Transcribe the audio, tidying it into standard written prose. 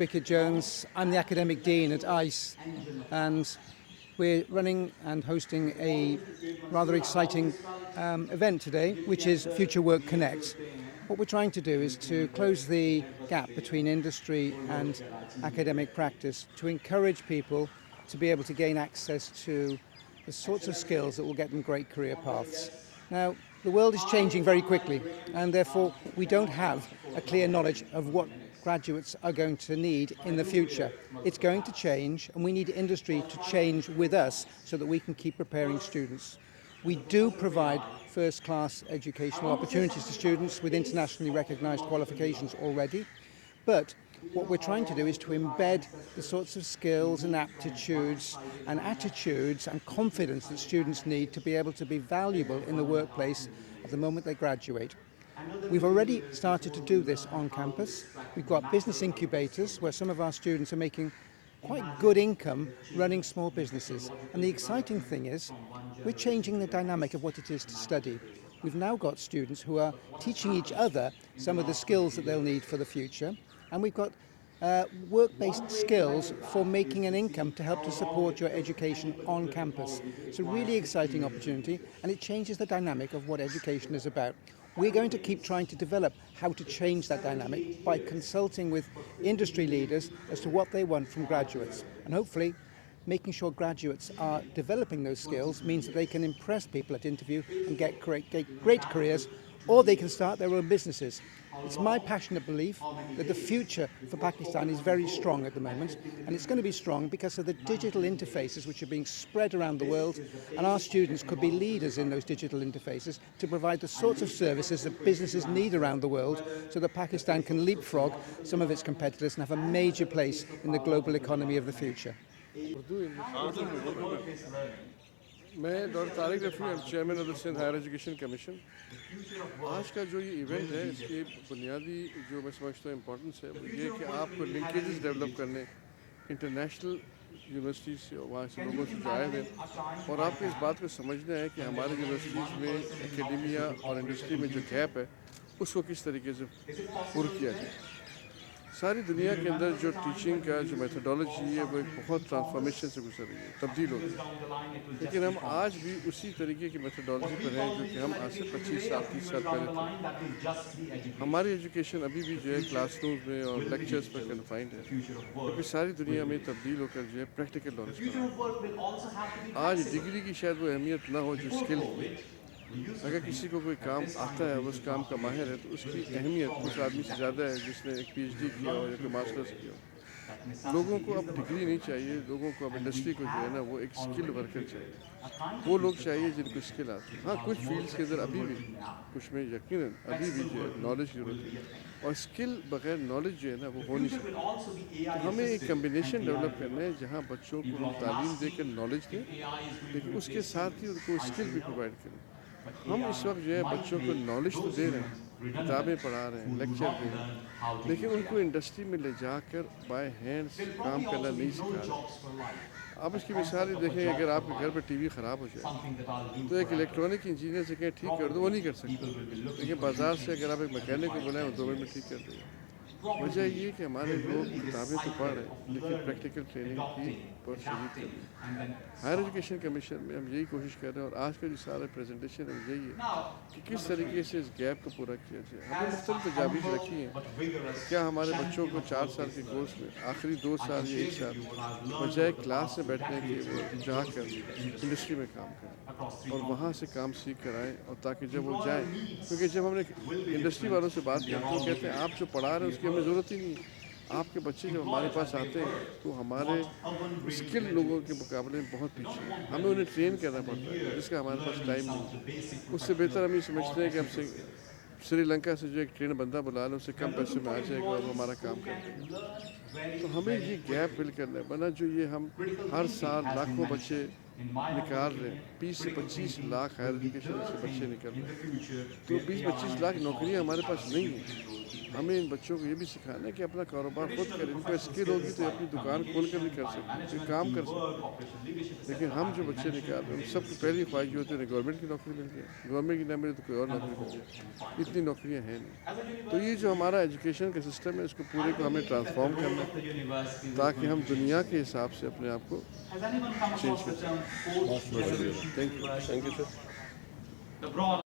𝗙𝘂𝘁𝑗ONES. I'm the Academic Dean at 𝐼CE, and we're running and hosting a rather exciting event today, which is Future Work Connect. What we're trying to do is to close the gap between industry and academic practice, to encourage people to be able to gain access to the sorts of skills that will get them great career paths. Now, the world is changing very quickly, and therefore we don't have a clear knowledge of what graduates are going to need in the future. It's going to change, and we need industry to change with us so that we can keep preparing students. We do provide first-class educational opportunities to students with internationally recognized qualifications already, but what we're trying to do is to embed the sorts of skills and aptitudes and attitudes and confidence that students need to be able to be valuable in the workplace at the moment they graduate. We've already started to do this on campus. We've got business incubators where some of our students are making quite good income running small businesses. And the exciting thing is we're changing the dynamic of what it is to study. We've now got students who are teaching each other some of the skills that they'll need for the future. And we've got work-based skills for making an income to help to support your education on campus. It's a really exciting opportunity, and it changes the dynamic of what education is about. We're going to keep trying to develop how to change that dynamic by consulting with industry leaders as to what they want from graduates. And hopefully, making sure graduates are developing those skills means that they can impress people at interview and get great careers, or they can start their own businesses. It's my passionate belief that the future for Pakistan is very strong at the moment, and it's going to be strong because of the digital interfaces which are being spread around the world, and our students could be leaders in those digital interfaces to provide the sorts of services that businesses need around the world so that Pakistan can leapfrog some of its competitors and have a major place in the global economy of the future. میں doctor Tariq Rafi chairman of the Sindh higher education commission. آج کا جو یہ event ہے اس کی بنیادی جو میں سمجھتا ہوں امپورٹنس ہے وہ یہ کہ آپ کو لنکیجز ڈیولپ کرنے انٹرنیشنل یونیورسٹیز سے وہاں سے لوگوں سے جو آئے ہوئے اور آپ کو اس بات کو سمجھنا ہے کہ ہمارے یونیورسٹیز میں اکیڈیمیا اور انڈسٹری میں جو گیپ ہے اس کو کس طریقے سے پر کیا جائے. ساری دنیا کے اندر جو ٹیچنگ کا جو میتھڈالوجی ہے وہ ایک بہت ٹرانسفارمیشن سے گزر رہی ہے, تبدیل ہو رہی ہے, لیکن ہم آج بھی اسی طریقے کی میتھڈالوجی پر ہیں جو کہ ہم آج سے 25 سال 30 سال پہلے تھے. ہماری ایجوکیشن ابھی بھی جو ہے کلاس رومز میں اور لیکچرز پر کنفائنڈ ہے, کیونکہ ساری دنیا میں تبدیل ہو کر جو ہے پریکٹیکل نالج پر. آج ڈگری کی شاید وہ اہمیت نہ ہو جو اسکل کی. اگر کسی کو کوئی کام آتا ہے اس کام کا ماہر ہے تو اس کی اہمیت اس آدمی سے زیادہ ہے جس نے ایک پی ایچ ڈی کیا ہو یا کوئی ماسٹرز کیا ہو. لوگوں کو اب ڈگری نہیں چاہیے, لوگوں کو اب انڈسٹری کو جو ہے نا وہ ایک اسکل ورکر چاہیے. وہ لوگ چاہیے جن کو اسکل آتی ہے. ہاں کچھ فیلڈس کے اندر ابھی بھی کچھ میں یقیناً ابھی بھی جو ہے نالج کی ضرورت ہے, اور اسکل بغیر نالج جو ہے نا وہ ہو نہیں سکتی. تو ہمیں ایک کمبینیشن ڈیولپ کرنا ہے جہاں بچوں کو ہم تعلیم دے کر نالج دیں, لیکن اس کے ساتھ ہی ان کو اسکل بھی پرووائڈ کریں. ہم اس وقت جو ہے بچوں کو نالج تو دے رہے ہیں, کتابیں پڑھا رہے ہیں, لیکچر دے رہے ہیں, لیکن ان کو انڈسٹری میں لے جا کر بائی ہینڈس کام کرنا نہیں سکھا رہے. آپ اس کی مثال دیکھیں کہ اگر آپ کے گھر پہ ٹی وی خراب ہو جائے تو ایک الیکٹرانک انجینئر سے کہیں ٹھیک کر دو, وہ نہیں کر سکتا, لیکن بازار سے اگر آپ ایک میکینک کو بلائیں وہ 2 منٹ میں ٹھیک کر دے گا. وجہ یہ کہ ہمارے لوگ کتابیں تو پڑھ رہے ہیں لیکن پریکٹیکل ٹریننگ کی بہت شدید کمی ہے. ہائر ایجوکیشن کمیشن میں ہم یہی کوشش کر رہے ہیں, اور آج کا جو سارا پریزنٹیشن ہے یہی ہے کہ کس طریقے سے اس گیپ کو پورا کیا جائے. ہم نے مختلف تجاویز رکھی ہیں. کیا ہمارے بچوں کو 4 سال کے کورس میں آخری 2 سال یا 1 سال بجائے کلاس میں بیٹھنے کے وہ جا کر انڈسٹری میں کام کریں اور وہاں سے کام سیکھ کر آئیں, اور تاکہ جب وہ جائیں, کیونکہ جب ہم نے انڈسٹری والوں سے بات کی تو وہ کہتے ہیں آپ جو پڑھا رہے ہیں اس کی ہمیں ضرورت ہی نہیں ہے. آپ کے بچے جب ہمارے پاس آتے ہیں تو ہمارے اسکل لوگوں کے مقابلے میں بہت پیچھے ہیں, ہمیں انہیں ٹرین کرنا پڑتا ہے جس کا ہمارے پاس ٹائم نہیں ہے. اس سے بہتر ہم یہ سمجھتے ہیں کہ ہم سری لنکا سے جو ایک ٹرین بندہ بلا لیں, اس سے کم پیسے میں آ جائے گا اور وہ ہمارا کام کر دے گا. تو ہمیں یہ گیپ فل کرنا ہے, ورنہ جو یہ ہم ہر سال لاکھوں بچے نکال رہے ہیں. 20 سے 25 لاکھ ہائر ایجوکیشن سے بچے نکل رہے ہیں. تو 20-25 لاکھ نوکریاں ہمارے پاس نہیں ہیں. ہمیں ان بچوں کو یہ بھی سکھانا ہے کہ اپنا کاروبار خود کریں. ان کو اسکل ہوگی تو اپنی دکان کھول کر بھی کر سکتے ہیں, کوئی کام کر سکتے ہیں. لیکن ہم جو بچے نکال رہے ہیں ان سب کو پہلی خواہش یہ ہوتی ہے گورنمنٹ کی نوکری مل جائے. گورنمنٹ کی نہ ملے تو کوئی اور نوکری مل جائے. اتنی نوکریاں ہیں نہیں. تو یہ جو ہمارا ایجوکیشن کا سسٹم ہے اس کو پورے کو ہمیں ٹرانسفارم کرنا ہے تاکہ ہم دنیا کے حساب سے اپنے آپ کو چینج کر سکیں. بہت شکریہ. Thank you. Thank you sir.